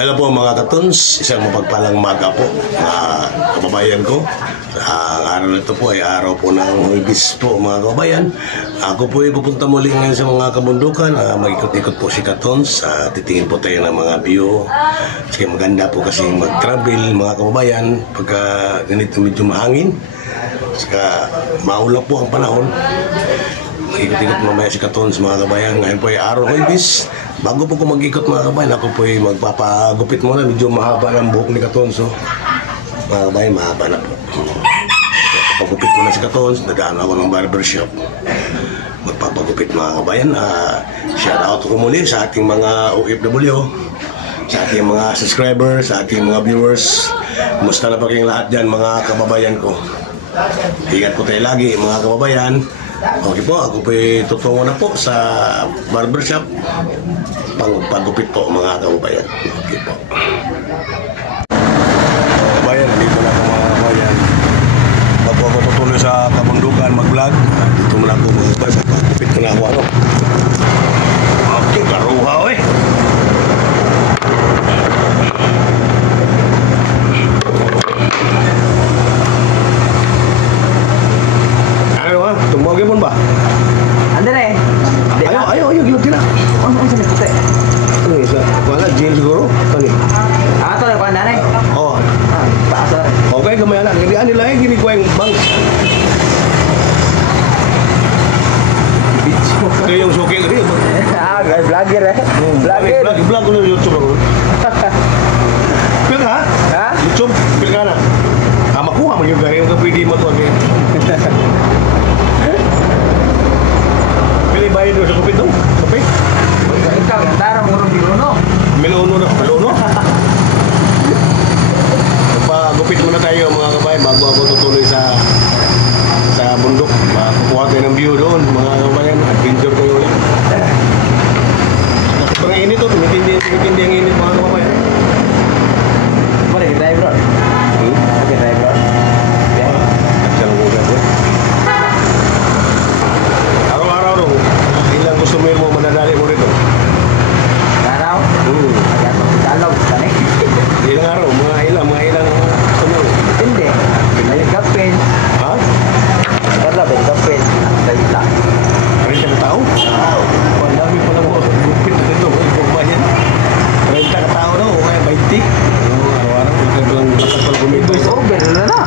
Hello po mga katons, isang mapagpalang maga po kababayan ko. Ang araw na ito po ay araw po ng Huwebes po mga kababayan. Ako po ay pupunta muli ngayon sa mga kabundukan. Mag-ikot-ikot po si Katons. Titingin po tayo ng mga view. Kasi maganda po kasi mag-travel mga kababayan pagka ganito medyo mahangin. Saka maulap po ang panahon. Mag-ikot-ikot mamaya si Katons mga kababayan. Ngayon po ay araw ng Huwebes. Bago po ko mag-ikot mga kabayan, ako po ay magpapagupit muna. Medyo mahaba ng buhok ni Katons. Mga kabayan, mahaba na po. Magpapagupit muna si Katons. Dadaan ako ng barbershop. Magpapagupit mga kabayan. Shout out ko muli sa ating mga OFW, sa ating mga subscribers, sa ating mga viewers. Kumusta na pa kayong lahat dyan mga kababayan ko? Ingat po tayo lagi mga kababayan. Okay po, ako po tutungo na po sa barbershop. Pagupit po mga kababayan. Okay po. Kababayan, nandito na po mga kababayan. Bago ako tutuloy sa kabundukan mag-vlog, dito muna ako mga kababayan. Pagupit ko na ako ano. Okay, karuha eh. Tumawagin mo ba? Anda na eh. Ayaw, gilog ka na. Ano sa nito eh? Ano isa? Wala, jail siguro? Ano eh? Ito na pa nanay? Oo. Taas na. Okay, gamay na. Ganyan nila eh, gini ko yung banks. Ito yung suki ko rin. Vlogger eh. Vlogger. Vlog ko na YouTube ako. Pil ka? Ha? YouTube, pil ka na. Makuha mo yung gaya yung kapwede mo ito. Pili bayan doon sa kupit doon? Kapit? Ikaw, nandara mo rin biluno. Miluno na. Pagupit muna tayo mga kabayan bago ako tutuloy sa bundok. Kukuha tayo ng view doon mga kabayan. Adventure tayo ulit. Sobrang init to. Tumitindi ang init mga kabayan. Mari, driver. Okay, driver. Araw-araw dong. Ilang customer mo manadali mo rito? Araw? Dalaw. Ilang araw? Mga ilang customer? Hindi. May kapin. Ha? Wala, may kapin. Dahila. Renta ka tao? Ang dami pa lang mo. Gupit na dito. Pagbayan. Renta ka tao daw. O kaya 20. Araw-araw. Magkagalang nakapal gumito. Ito is over na.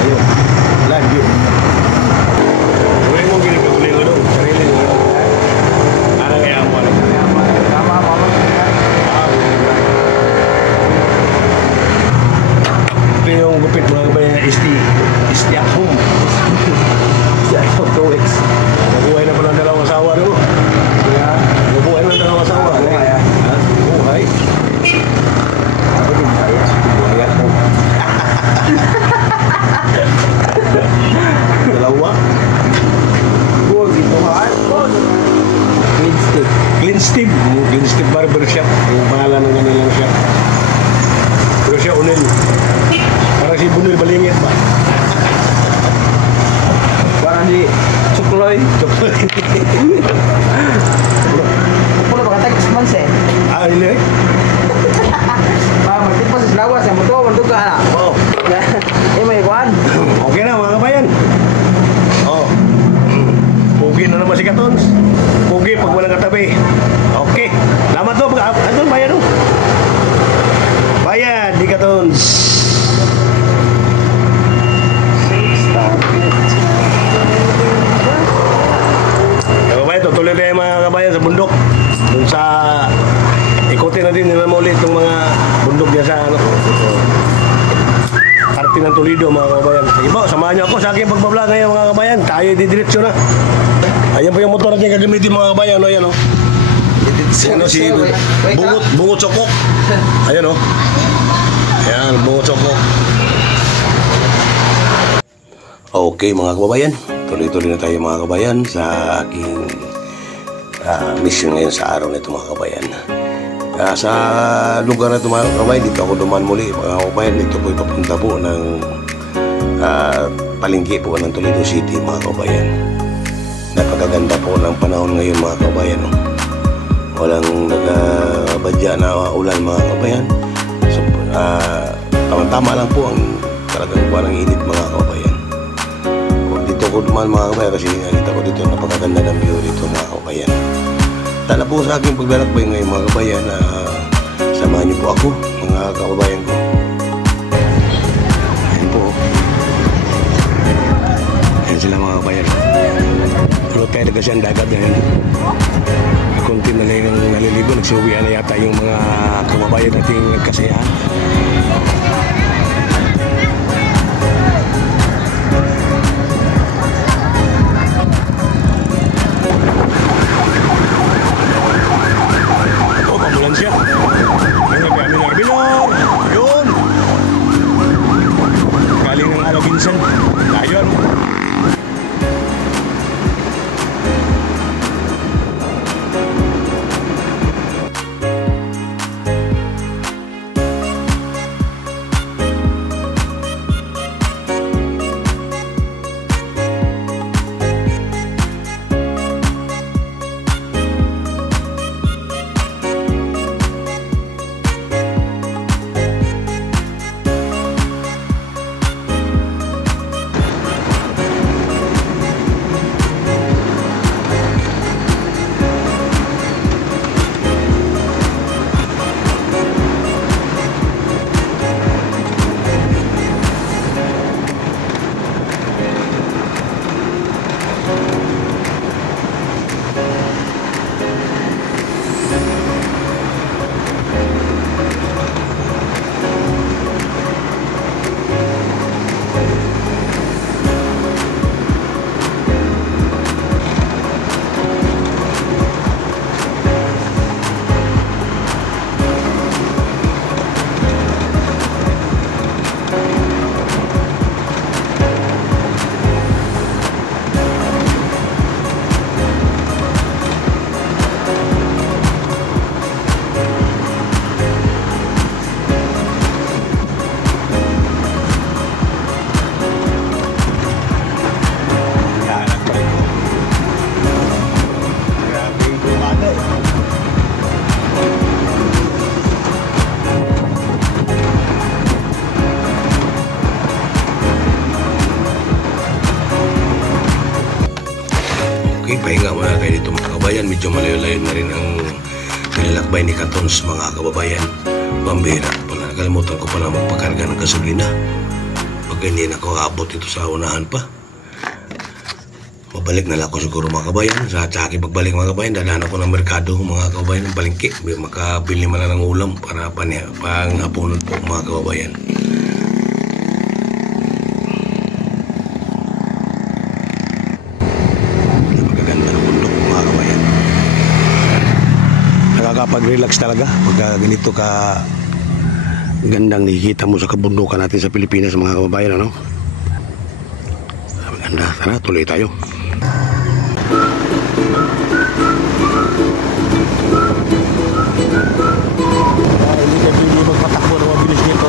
Ayun. Lagi. Huwag mo ginagaguling mo doon. Sarili mo. Ano kaya mo? Tama. Ito yung gupit mga kabayan na isti at home. Isti at home 2 weeks. Nabuhay na pa ng dalawang asawa doon. Nabuhay na ng dalawang asawa. Buhay. Ako din kaya. Buhay at home. Dalawa. Gold ito ha. Clean Steve Barbershop. Yung pangalan ng kanilang shop. Pero siya unil. Parang si Bunil Balingit ba? Parang di Chukloy. Puno ba katay kusmans eh? Hindi. Magtipas sa lawas yang betul bentuk ka na. Oo. Ini may kuan. Okay na mga kabayan. Oo. Pugi na naman si Katons. Pugi pag walang katabi. Okay. Salamat to. Andun, bayan o. Bayan, di Katons. Kabayan, tutuloy tayo mga kabayan sa bundok. Dun sa ikutin natin nila mo ulit itong mga bundok niya sa ano. Parte ng Toledo mga kabayan. Sige po, samahan niyo ako sa aking pagbablog ngayon mga kabayan. Tayo didiretso na. Ayan po yung motor natin gagamitin mga kabayan. Ayan o. Ano si Bungot Sokok. Ayan o. Ayan, Bungot Sokok. Okay mga kababayan. Tuloy-tuloy na tayo mga kabayan sa aking mission ngayon sa araw na ito mga kabayan. Sa lugar na ito mga kabayan, dito ako duman muli mga kabayan. Dito po ipapunta po ng palengke po ng Toledo City mga kabayan. Napakaganda po ng panahon ngayon mga kabayan. walang nagabadya na ulan mga kabayan. So, tama lang po ang talagang parang init mga kabayan. Dito ko dumaan mga kabayan kasi nakita ko dito napakaganda ng view dito mga kabayan. Sana po sa aking paglalakbay ngayon mga kabayan na samahan niyo po ako mga kababayan ko. Ayan po. Ayan sila mga kabayan. Pero tayo na kasi ang dagat ngayon. Kunti na lang yung naliligo. Nagsuwian na yata yung mga kababayan nating nagkasayahan. Siya. Ang Minor. Yun. Galing ng Alaginsan. Layon. Okay, pahinga muna tayo dito mga kababayan. Medyo malayo-layo na rin ang nilalakbay ni Katons mga kababayan. Pambira, pala nakalimutan ko pala magpakarga ng gasolina. Pag hindi na ako aabot dito sa unahan pa. Mabalik na lang ako siguro mga kababayan. Sa aking pagbalik mga kababayan, dadaan ako ng merkado mga kababayan ng palengke. Makabili man lang ng ulam para panghapunan po mga kababayan. Nakakapag-relax talaga pagka ganito ka gandang nakikita mo sa kabundukan natin sa Pilipinas mga kababayan, ano? Maganda, tara tuloy tayo. Hindi magpatakbo na mabilis dito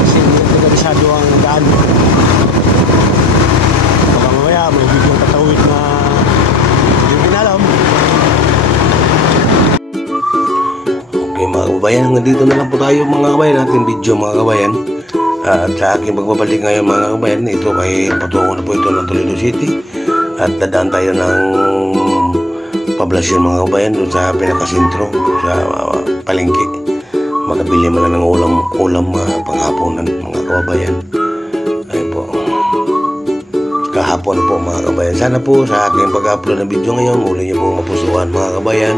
kasi hindi kabisado ang daan. Baka mamaya may biglang tatawid na hindi ko alam. Okay mga kababayan, nandito na lang po tayo mga kababayan natin video mga kababayan. At sa aking pagbabalik ngayon mga kababayan, ito ay patungo na po ito ng Toledo City. At dadaan tayo ng poblasyon mga kababayan doon sa pinakasintro sa palengke. Makabili mo na ng ulam panghaponan mga kababayan. Ayun po. Kahapon po mga kababayan. Sana po sa aking pag-upload ng video ngayon, muli niyo pong mapusuan mga kababayan.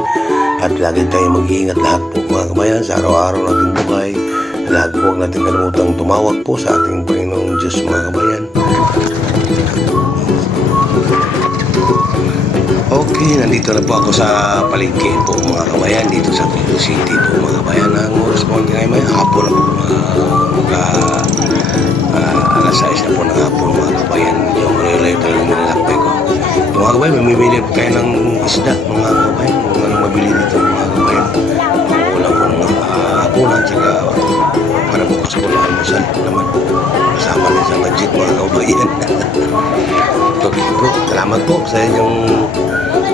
At lagi tayo mag-iingat lahat po mga kababayan sa araw-araw nating buhay. Lahat po huwag natin kalimutang tumawag po sa ating Panginoong Diyos mga kababayan. Okay, nandito na po ako sa palengke po mga kababayan, dito sa Toledo City po mga kababayan. Ang oras po ngayon may hapon na po alas 6 na po ng hapon mga kababayan. Yung malayo-layo talagang nilalakbay ko. Mga kababayan, mamimili po tayo ng isda mga kababayan. Kung anong mabili dito mga kababayan. Wala po ng hapunan, tsaka para bukas po na almusal naman. Kasama na sa budget mga kababayan. Okay. po. Salamat po sa inyong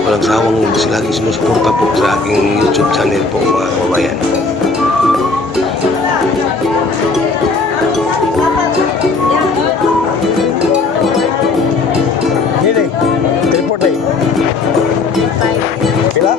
walang sawang laging sinusuporta po sa aking YouTube channel po mga kababayan. Ini, report day. Pila?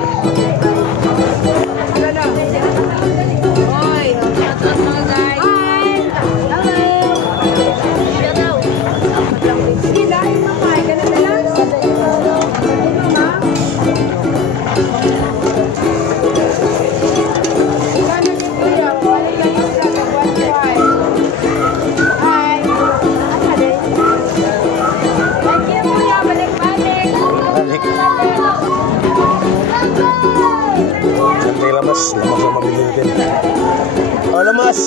Lamas, lamas ang mabilitin. Oh, lamas!